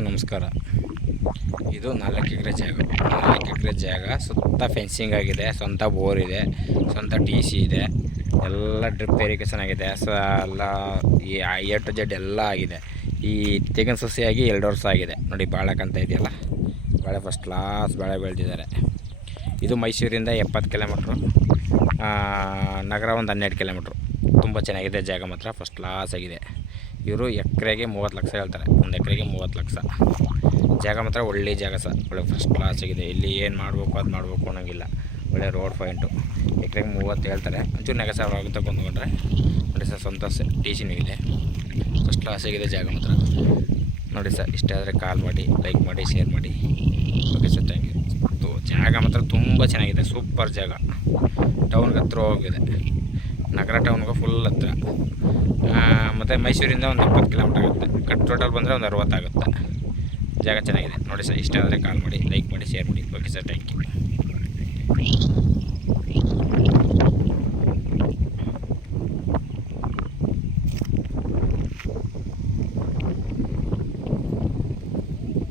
ನಮಸ್ಕಾರ. ಇದು 4 ಎಕರೆ ಜಾಗ. 4 ಎಕರೆ ಜಾಗ ಸುತ್ತ ಫೆನ್ಸಿಂಗ್ ಆಗಿದೆ, ಸ್ವಂತ ಬೋರ್ ಇದೆ, ಸ್ವಂತ TC ಇದೆ, ಎಲ್ಲ ಡ್ರಿಪ್ ಇರಿಗೇಷನ್ ಆಗಿದೆ. ಎಲ್ಲ ಈ A to Z ಎಲ್ಲ ಆಗಿದೆ. ಈ ತೆಂಗಿನ ಸಸಿಯಾಗಿ 2 ವರ್ಷ ಆಗಿದೆ ನೋಡಿ. ಬಾಳೆಕಂತ ಇದೆಯಲ್ಲ, ಬಾಳೆ ಫಸ್ಟ್ ಕ್ಲಾಸ್ ಬಾಳೆ ಬೆಳೆದಿದ್ದಾರೆ. ಇದು ಮೈಸೂರಿಂದ 70 ಕಿಲೋಮೀಟ್ರು, ನಗರ ಒಂದು 12 ಕಿಲೋಮೀಟ್ರು. ತುಂಬ ಚೆನ್ನಾಗಿದೆ ಜಾಗ, ಮಾತ್ರ ಫಸ್ಟ್ ಕ್ಲಾಸ್ ಆಗಿದೆ. ಇವರು ಎಕರೆಗೆ 30 ಲಕ್ಷ ಹೇಳ್ತಾರೆ. ಒಂದು ಎಕರೆಗೆ 30 ಲಕ್ಷ. ಜಾಗ ಮಾತ್ರ ಒಳ್ಳೆ ಜಾಗ ಸರ್, ಒಳ್ಳೆ ಫಸ್ಟ್ ಕ್ಲಾಸ್ ಆಗಿದೆ. ಇಲ್ಲಿ ಏನು ಮಾಡಬೇಕು ಅದು ಮಾಡಬೇಕು ಅನ್ನೋಂಗಿಲ್ಲ, ಒಳ್ಳೆ ರೋಡ್ ಪಾಯಿಂಟು. ಎಕರೆಗೆ 30 ಹೇಳ್ತಾರೆ, ಒಂಚೂರು ನೆಗ ಸಾವಿರ ಆಗುತ್ತೆ ಕೊಂಡ್ಕೊಂಡ್ರೆ. ನೋಡಿ ಸರ್, ಸ್ವಂತ TCನೂ ಇದೆ, ಫಸ್ಟ್ ಕ್ಲಾಸ್ ಆಗಿದೆ ಜಾಗ ಮಾತ್ರ. ನೋಡಿ ಸರ್, ಇಷ್ಟ ಆದರೆ ಕಾಲ್ ಮಾಡಿ, ಲೈಕ್ ಮಾಡಿ, ಶೇರ್ ಮಾಡಿ. Okay sir, thank you. ಜಾಗ ಮಾತ್ರ ತುಂಬ ಚೆನ್ನಾಗಿದೆ, ಸೂಪರ್ ಜಾಗ. ಟೌನ್ಗೆ ಹತ್ರ ಹೋಗಿದೆ, ನಗರ ಟೌನ್ಗೆ ಫುಲ್ ಹತ್ರ. ಮತ್ತು ಮೈಸೂರಿಂದ ಒಂದು 70 ಕಿಲೋಮೀಟರ್ ಆಗುತ್ತೆ. ಟೋಟಲ್ ಬಂದರೆ ಒಂದು 60 ಆಗುತ್ತೆ. ಜಾಗ ಚೆನ್ನಾಗಿದೆ ನೋಡಿ ಸರ್. ಇಷ್ಟ ಆದರೆ ಕಾಲ್ ಮಾಡಿ, ಲೈಕ್ ಮಾಡಿ, ಶೇರ್ ಮಾಡಿ. Okay sir, thank you.